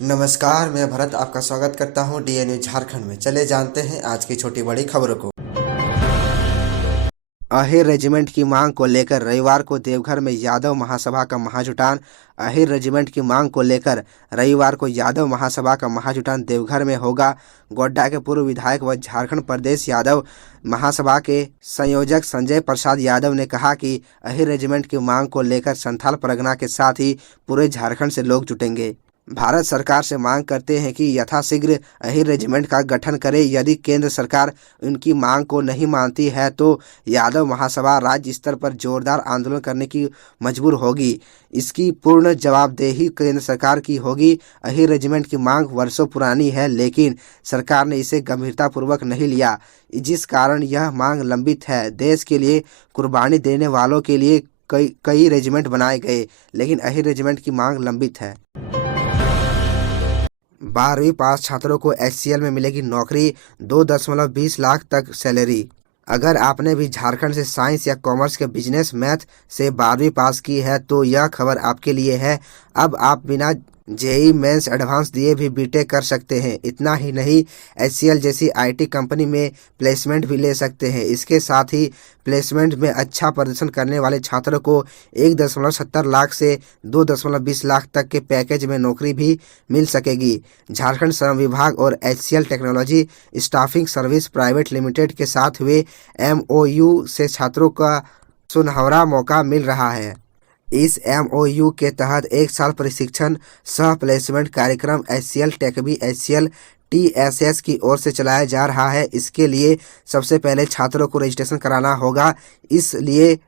नमस्कार, मैं भरत आपका स्वागत करता हूं डीएनए झारखंड में। चले जानते हैं आज की छोटी बड़ी खबरों को। अहिर रेजिमेंट की मांग को लेकर रविवार को देवघर में यादव महासभा का महाजुटान। अहिर रेजिमेंट की मांग को लेकर रविवार को यादव महासभा का महाजुटान देवघर में होगा। गोड्डा के पूर्व विधायक व झारखंड प्रदेश यादव महासभा के संयोजक संजय प्रसाद यादव ने कहा कि अहिर रेजिमेंट की मांग को लेकर संथाल परगना के साथ ही पूरे झारखंड से लोग जुटेंगे। भारत सरकार से मांग करते हैं कि यथाशीघ्र अहिर रेजिमेंट का गठन करे। यदि केंद्र सरकार उनकी मांग को नहीं मानती है तो यादव महासभा राज्य स्तर पर जोरदार आंदोलन करने की मजबूर होगी। इसकी पूर्ण जवाबदेही केंद्र सरकार की होगी। अहिर रेजिमेंट की मांग वर्षों पुरानी है, लेकिन सरकार ने इसे गंभीरतापूर्वक नहीं लिया, जिस कारण यह मांग लंबित है। देश के लिए कुर्बानी देने वालों के लिए कई रेजिमेंट बनाए गए, लेकिन अहिर रेजिमेंट की मांग लंबित है। 12वीं पास छात्रों को HCL में मिलेगी नौकरी, 2.20 लाख तक सैलरी। अगर आपने भी झारखंड से साइंस या कॉमर्स के बिजनेस मैथ से 12वीं पास की है तो यह खबर आपके लिए है। अब आप बिना जेई मेंस एडवांस दिए भी बीटेक कर सकते हैं। इतना ही नहीं, HCL जैसी IT कंपनी में प्लेसमेंट भी ले सकते हैं। इसके साथ ही प्लेसमेंट में अच्छा प्रदर्शन करने वाले छात्रों को 1.70 लाख से 2.20 लाख तक के पैकेज में नौकरी भी मिल सकेगी। झारखंड श्रम विभाग और HCL technology staffing service private limited के साथ हुए MOU से छात्रों का सुनहरा मौका मिल रहा है। इस MOU के तहत 1 साल प्रशिक्षण सह प्लेसमेंट कार्यक्रम HCL टेकबी HCL TSS की ओर से चलाया जा रहा है। इसके लिए सबसे पहले छात्रों को रजिस्ट्रेशन कराना होगा। इसलिए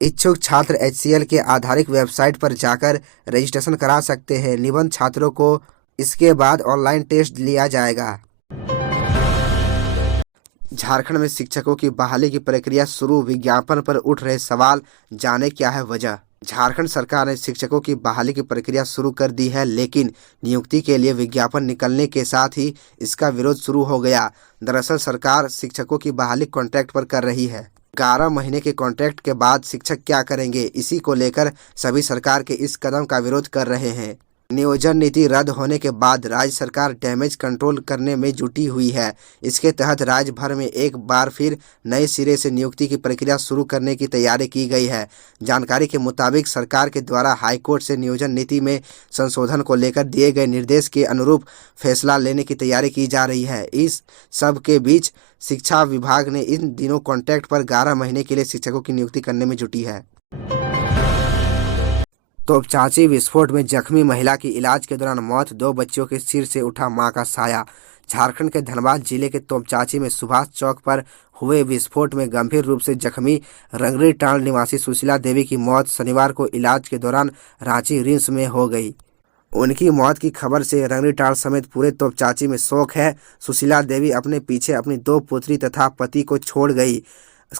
इच्छुक छात्र HCL के आधारित वेबसाइट पर जाकर रजिस्ट्रेशन करा सकते हैं। निबंध छात्रों को इसके बाद ऑनलाइन टेस्ट लिया जाएगा। झारखंड में शिक्षकों की बहाली की प्रक्रिया शुरू, विज्ञापन पर उठ रहे सवाल, जाने क्या है वजह। झारखंड सरकार ने शिक्षकों की बहाली की प्रक्रिया शुरू कर दी है, लेकिन नियुक्ति के लिए विज्ञापन निकलने के साथ ही इसका विरोध शुरू हो गया। दरअसल सरकार शिक्षकों की बहाली कॉन्ट्रैक्ट पर कर रही है। 11 महीने के कॉन्ट्रैक्ट के बाद शिक्षक क्या करेंगे, इसी को लेकर सभी सरकार के इस कदम का विरोध कर रहे हैं। नियोजन नीति रद्द होने के बाद राज्य सरकार डैमेज कंट्रोल करने में जुटी हुई है। इसके तहत राज्य भर में एक बार फिर नए सिरे से नियुक्ति की प्रक्रिया शुरू करने की तैयारी की गई है। जानकारी के मुताबिक सरकार के द्वारा हाईकोर्ट से नियोजन नीति में संशोधन को लेकर दिए गए निर्देश के अनुरूप फैसला लेने की तैयारी की जा रही है। इस सब के बीच शिक्षा विभाग ने इन दिनों कॉन्ट्रैक्ट पर 11 महीने के लिए शिक्षकों की नियुक्ति करने में जुटी है। तोपचांची विस्फोट में जख्मी महिला की इलाज के दौरान मौत, 2 बच्चियों के सिर से उठा मां का साया। झारखंड के धनबाद जिले के तोपचांची में सुभाष चौक पर हुए विस्फोट में गंभीर रूप से जख्मी रंगरी टांड निवासी सुशीला देवी की मौत शनिवार को इलाज के दौरान रांची रिम्स में हो गई। उनकी मौत की खबर से रंगरी टांड समेत पूरे तोपचांची में शोक है। सुशीला देवी अपने पीछे अपनी 2 पुत्री तथा पति को छोड़ गई।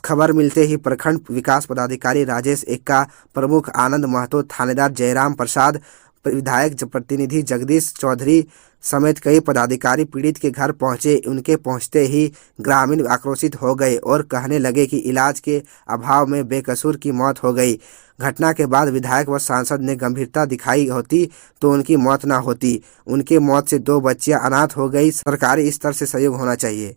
खबर मिलते ही प्रखंड विकास पदाधिकारी राजेश एक्का, प्रमुख आनंद महतो, थानेदार जयराम प्रसाद, विधायक प्रतिनिधि जगदीश चौधरी समेत कई पदाधिकारी पीड़ित के घर पहुंचे। उनके पहुंचते ही ग्रामीण आक्रोशित हो गए और कहने लगे कि इलाज के अभाव में बेकसूर की मौत हो गई। घटना के बाद विधायक व सांसद ने गंभीरता दिखाई होती तो उनकी मौत न होती। उनके मौत से 2 बच्चियां अनाथ हो गई। सरकारी स्तर से सहयोग होना चाहिए।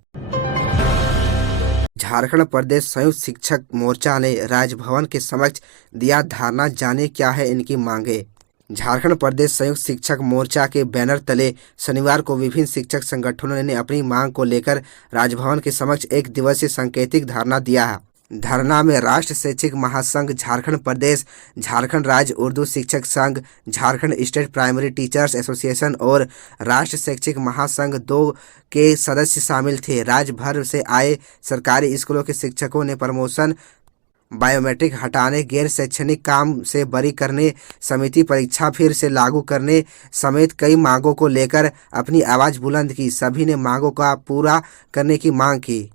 झारखंड प्रदेश संयुक्त शिक्षक मोर्चा ने राजभवन के समक्ष दिया धरना, जाने क्या है इनकी मांगे। झारखंड प्रदेश संयुक्त शिक्षक मोर्चा के बैनर तले शनिवार को विभिन्न शिक्षक संगठनों ने अपनी मांग को लेकर राजभवन के समक्ष 1 दिवसीय सांकेतिक धरना दिया है। धरना में राष्ट्र शैक्षिक महासंघ झारखंड प्रदेश, झारखंड राज्य उर्दू शिक्षक संघ, Jharkhand state primary teachers association और राष्ट्र शैक्षिक महासंघ 2 के सदस्य शामिल थे। राज्य भर से आए सरकारी स्कूलों के शिक्षकों ने प्रमोशन, बायोमेट्रिक हटाने, गैर शैक्षणिक काम से बरी करने, समिति परीक्षा फिर से लागू करने समेत कई मांगों को लेकर अपनी आवाज बुलंद की। सभी ने मांगों का पूरा करने की मांग की।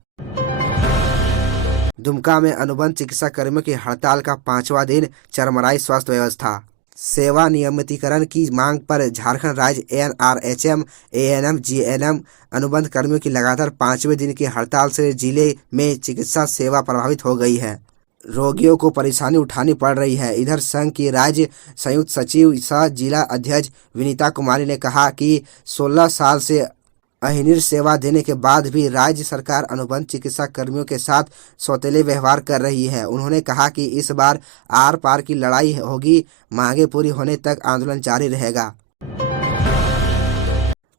दुमका में अनुबंध चिकित्सा कर्मियों की हड़ताल का 5वां दिन, चरमराई स्वास्थ्य व्यवस्था। सेवा नियमितीकरण की मांग पर झारखंड राज्य ANRHM, ANM, GNM अनुबंध कर्मियों की लगातार 5वें दिन की हड़ताल से जिले में चिकित्सा सेवा प्रभावित हो गई है। रोगियों को परेशानी उठानी पड़ रही है। इधर संघ की राज्य संयुक्त सचिव सह जिला अध्यक्ष विनीता कुमारी ने कहा कि 16 साल से अहिर्निश सेवा देने के बाद भी राज्य सरकार अनुबंध चिकित्सा कर्मियों के साथ सौतेले व्यवहार कर रही है। उन्होंने कहा कि इस बार आर पार की लड़ाई होगी, मांगे पूरी होने तक आंदोलन जारी रहेगा।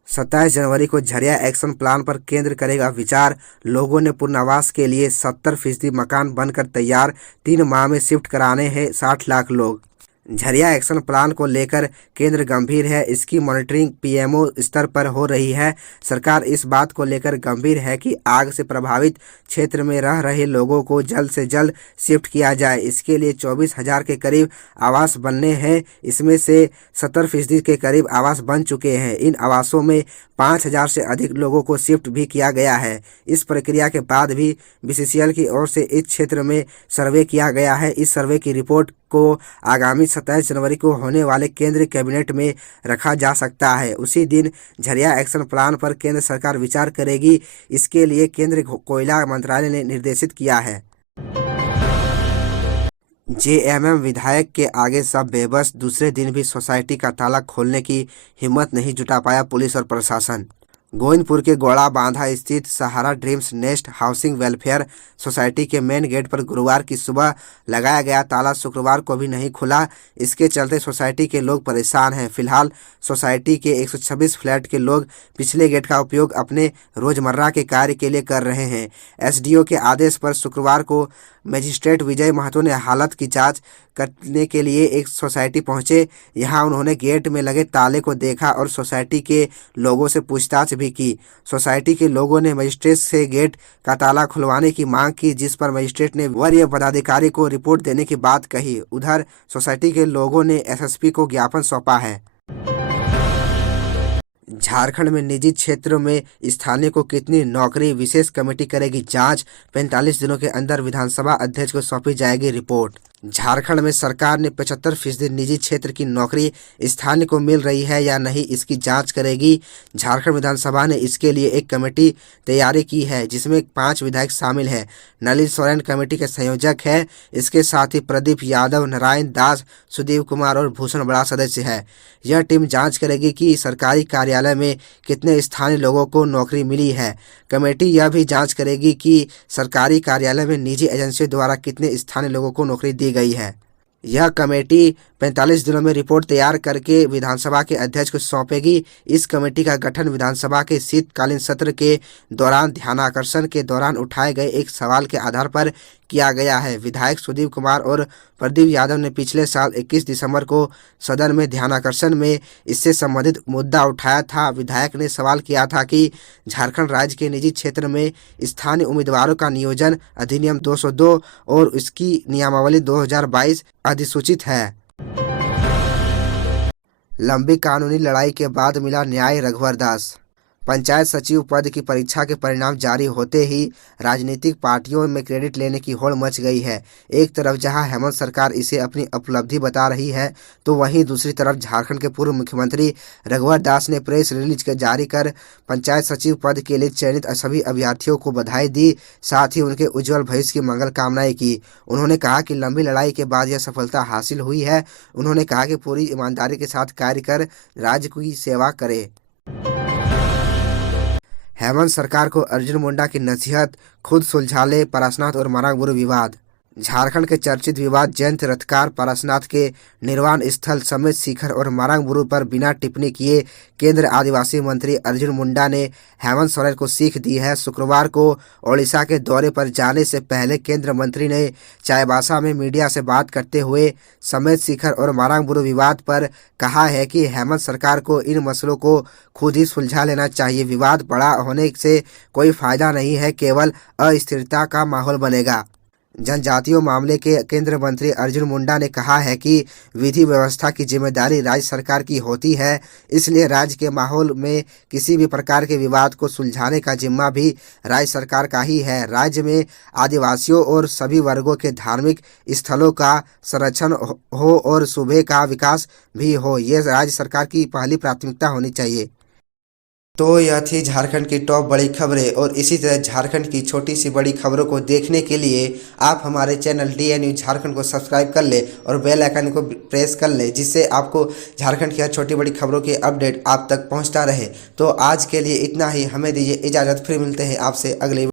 27 जनवरी को झरिया एक्शन प्लान पर केंद्र करेगा विचार। लोगों ने पुनर्वास के लिए 70% मकान बनकर तैयार, 3 माह में शिफ्ट कराने हैं 60 लाख लोग। झरिया एक्शन प्लान को लेकर केंद्र गंभीर है, इसकी मॉनिटरिंग पीएमओ स्तर पर हो रही है। सरकार इस बात को लेकर गंभीर है कि आग से प्रभावित क्षेत्र में रह रहे लोगों को जल्द से जल्द शिफ्ट किया जाए। इसके लिए 24,000 के करीब आवास बनने हैं, इसमें से 70% के करीब आवास बन चुके हैं। इन आवासों में 5,000 से अधिक लोगों को शिफ्ट भी किया गया है। इस प्रक्रिया के बाद भी बीसीसीएल की ओर से इस क्षेत्र में सर्वे किया गया है। इस सर्वे की रिपोर्ट को आगामी 27 जनवरी को होने वाले केंद्रीय कैबिनेट में रखा जा सकता है। उसी दिन झरिया एक्शन प्लान पर केंद्र सरकार विचार करेगी। इसके लिए केंद्रीय कोयला मंत्रालय ने निर्देशित किया है। जेएमएम विधायक के आगे सब बेबस, दूसरे दिन भी सोसाइटी का ताला खोलने की हिम्मत नहीं जुटा पाया पुलिस और प्रशासन। गोविंदपुर के गोड़ा बांधा स्थित Sahara dreams nest housing welfare society के मेन गेट पर गुरुवार की सुबह लगाया गया ताला शुक्रवार को भी नहीं खुला। इसके चलते सोसाइटी के लोग परेशान हैं। फिलहाल सोसाइटी के 126 फ्लैट के लोग पिछले गेट का उपयोग अपने रोजमर्रा के कार्य के लिए कर रहे हैं। एसडीओ के आदेश पर शुक्रवार को मजिस्ट्रेट विजय महतो ने हालत की जांच करने के लिए एक सोसाइटी पहुंचे। यहां उन्होंने गेट में लगे ताले को देखा और सोसाइटी के लोगों से पूछताछ भी की। सोसाइटी के लोगों ने मजिस्ट्रेट से गेट का ताला खुलवाने की मांग की, जिस पर मजिस्ट्रेट ने वरीय पदाधिकारी को रिपोर्ट देने की बात कही। उधर सोसाइटी के लोगों ने एसएसपी को ज्ञापन सौंपा है। झारखंड में निजी क्षेत्रों में स्थानीय को कितनी नौकरी, विशेष कमेटी करेगी जांच। 45 दिनों के अंदर विधानसभा अध्यक्ष को सौंपी जाएगी रिपोर्ट। झारखंड में सरकार ने 75% निजी क्षेत्र की नौकरी स्थानीय को मिल रही है या नहीं, इसकी जांच करेगी। झारखंड विधानसभा ने इसके लिए एक कमेटी तैयारी की है, जिसमें 5 विधायक शामिल हैं। नलिन सोरेन कमेटी के संयोजक है। इसके साथ ही प्रदीप यादव, नारायण दास, सुदीप कुमार और भूषण बड़ा सदस्य है। यह टीम जांच करेगी कि सरकारी कार्यालय में कितने स्थानीय लोगों को नौकरी मिली है। कमेटी यह भी जांच करेगी कि सरकारी कार्यालय में निजी एजेंसियों द्वारा कितने स्थानीय लोगों को नौकरी दी गई है। यह कमेटी 45 दिनों में रिपोर्ट तैयार करके विधानसभा के अध्यक्ष को सौंपेगी। इस कमेटी का गठन विधानसभा के शीतकालीन सत्र के दौरान ध्यानाकर्षण के दौरान उठाए गए एक सवाल के आधार पर किया गया है। विधायक सुदीप कुमार और प्रदीप यादव ने पिछले साल 21 दिसंबर को सदन में ध्यानाकर्षण में इससे संबंधित मुद्दा उठाया था। विधायक ने सवाल किया था कि झारखंड राज्य के निजी क्षेत्र में स्थानीय उम्मीदवारों का नियोजन अधिनियम 202 और इसकी नियमावली 2022 अधिसूचित है। लंबी कानूनी लड़ाई के बाद मिला न्याय। रघुवर दास। पंचायत सचिव पद की परीक्षा के परिणाम जारी होते ही राजनीतिक पार्टियों में क्रेडिट लेने की होड़ मच गई है। एक तरफ जहां हेमंत सरकार इसे अपनी उपलब्धि बता रही है, तो वहीं दूसरी तरफ झारखंड के पूर्व मुख्यमंत्री रघुवर दास ने प्रेस रिलीज जारी कर पंचायत सचिव पद के लिए चयनित सभी अभ्यर्थियों को बधाई दी, साथ ही उनके उज्जवल भविष्य की मंगल कामनाएं की। उन्होंने कहा कि लंबी लड़ाई के बाद यह सफलता हासिल हुई है। उन्होंने कहा कि पूरी ईमानदारी के साथ कार्य कर राज्य की सेवा करे। हेमंत सरकार को अर्जुन मुंडा की नसीहत, खुद सुलझा ले पारसनाथ और मारांगबुरु विवाद। झारखंड के चर्चित विवाद जयंत रथकार पारसनाथ के निर्वाण स्थल समेत शिखर और मारांगबुरु पर बिना टिप्पणी किए केंद्र आदिवासी मंत्री अर्जुन मुंडा ने हेमंत सोरेन को सीख दी है। शुक्रवार को ओडिशा के दौरे पर जाने से पहले केंद्र मंत्री ने चाईबासा में मीडिया से बात करते हुए समेत शिखर और मारांगबुरु विवाद पर कहा है कि हेमंत सरकार को इन मसलों को खुद ही सुलझा लेना चाहिए। विवाद बड़ा होने से कोई फायदा नहीं है, केवल अस्थिरता का माहौल बनेगा। जनजातीय मामले के केंद्रीय मंत्री अर्जुन मुंडा ने कहा है कि विधि व्यवस्था की जिम्मेदारी राज्य सरकार की होती है, इसलिए राज्य के माहौल में किसी भी प्रकार के विवाद को सुलझाने का जिम्मा भी राज्य सरकार का ही है। राज्य में आदिवासियों और सभी वर्गों के धार्मिक स्थलों का संरक्षण हो और सूबे का विकास भी हो, ये राज्य सरकार की पहली प्राथमिकता होनी चाहिए। तो यह थी झारखंड की टॉप बड़ी खबरें, और इसी तरह झारखंड की छोटी सी बड़ी खबरों को देखने के लिए आप हमारे चैनल DN न्यूज झारखंड को सब्सक्राइब कर ले और बेल आइकन को प्रेस कर ले, जिससे आपको झारखंड की हर छोटी बड़ी खबरों की अपडेट आप तक पहुंचता रहे। तो आज के लिए इतना ही, हमें दीजिए इजाज़त, फिर मिलते हैं आपसे अगले